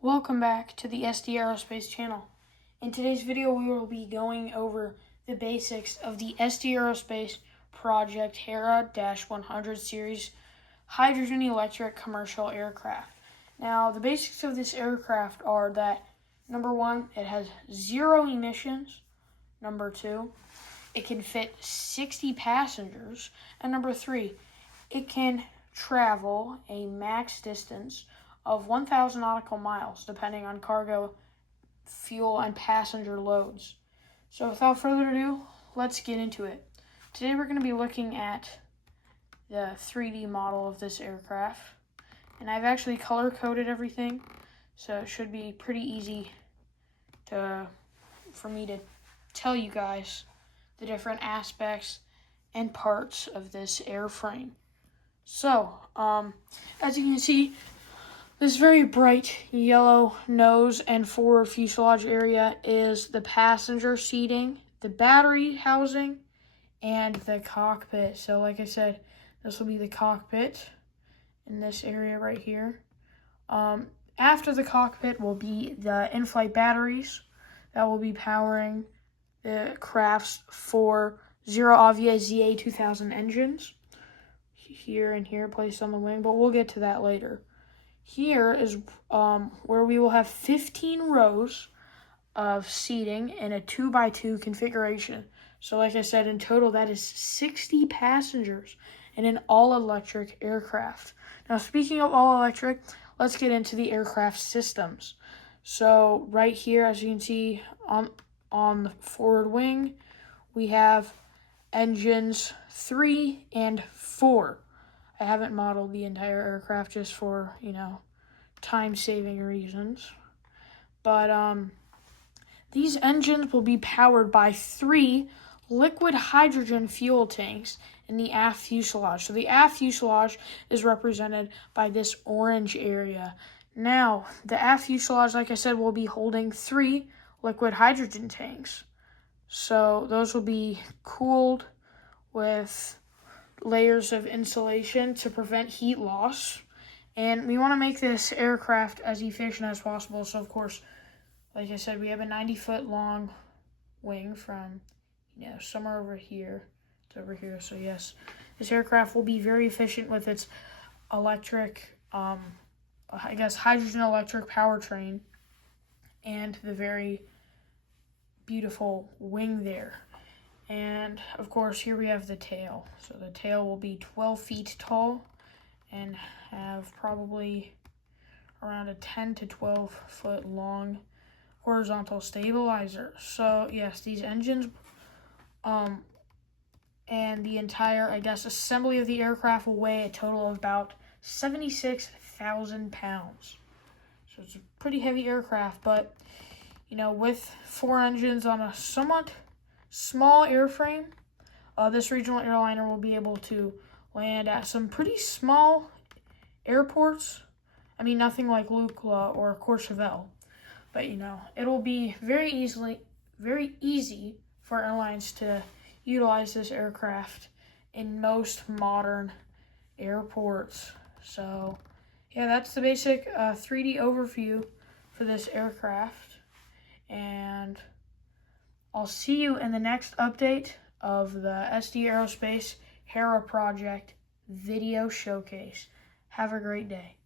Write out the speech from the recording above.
Welcome back to the SD Aerospace channel. In today's video, we will be going over the basics of the SD Aerospace Project HERA-100 series hydrogen electric commercial aircraft. Now, the basics of this aircraft are that, number one, it has 0 emissions. Number two, it can fit 60 passengers. And number three, it can travel a max distance of 1,000 nautical miles, depending on cargo, fuel, and passenger loads. So without further ado, let's get into it. Today we're going to be looking at the 3D model of this aircraft. And I've actually color-coded everything, so it should be pretty easy for me to tell you guys the different aspects and parts of this airframe. So, as you can see, this very bright yellow nose and forward fuselage area is the passenger seating, the battery housing, and the cockpit. So like I said, this will be the cockpit in this area right here. After the cockpit will be the in-flight batteries that will be powering the craft's 4 zero-Avia ZA2000 engines. Here and here placed on the wing, but we'll get to that later. Here is where we will have 15 rows of seating in a 2x2 configuration. So like I said, in total, that is 60 passengers in an all-electric aircraft. Now, speaking of all-electric, let's get into the aircraft systems. So right here, as you can see on the forward wing, we have engines 3 and 4. I haven't modeled the entire aircraft just for, time-saving reasons. But these engines will be powered by 3 liquid hydrogen fuel tanks in the aft fuselage. So the aft fuselage is represented by this orange area. Now, the aft fuselage, like I said, will be holding 3 liquid hydrogen tanks. So those will be cooled with layers of insulation to prevent heat loss. And we want to make this aircraft as efficient as possible. So, of course, like I said, we have a 90-foot long wing from, somewhere over here to over here. So, yes, this aircraft will be very efficient with its electric, hydrogen electric powertrain and the very beautiful wing there. And, of course, here we have the tail. So the tail will be 12 feet tall and have probably around a 10 to 12 foot long horizontal stabilizer. So, yes, these engines and the entire, assembly of the aircraft will weigh a total of about 76,000 pounds. So it's a pretty heavy aircraft, but, with 4 engines on a somewhat small airframe, this regional airliner will be able to land at some pretty small airports. I mean, nothing like Lukla or Courchevel, but it will be very easy for airlines to utilize this aircraft in most modern airports. So, yeah, that's the basic 3D overview for this aircraft, and I'll see you in the next update of the SD Aerospace HERA project video showcase. Have a great day.